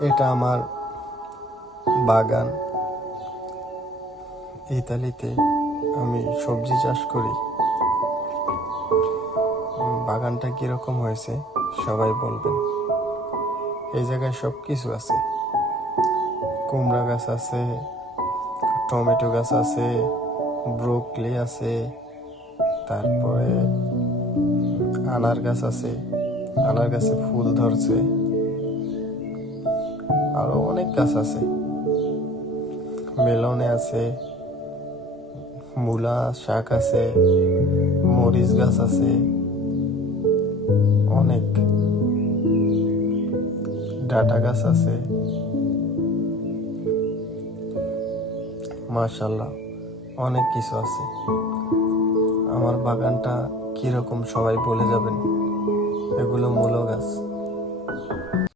এটা আমার বাগান। ইতালিতে আমি সবজি চাষ করি। বাগানটা কিরকম হয়েছে সবাই বলবেন। এই জায়গায় সব কিছু আছে, কুমড়া গাছ আছে, টমেটো গাছ আছে, ব্রোকলি আছে, তারপরে আনার গাছ আছে, আনার গাছে ফুল ধরছে, আরো অনেক গাছ আছে, মেলনে আছে, মূলা শাক আছে, মরিচ গাছ আছে, অনেক ডাটা গাছ আছে। মাশাআল্লাহ, অনেক কিছু আছে। আমার বাগানটা কিরকম সবাই বলে যাবেন। এগুলো মূলো গাছ।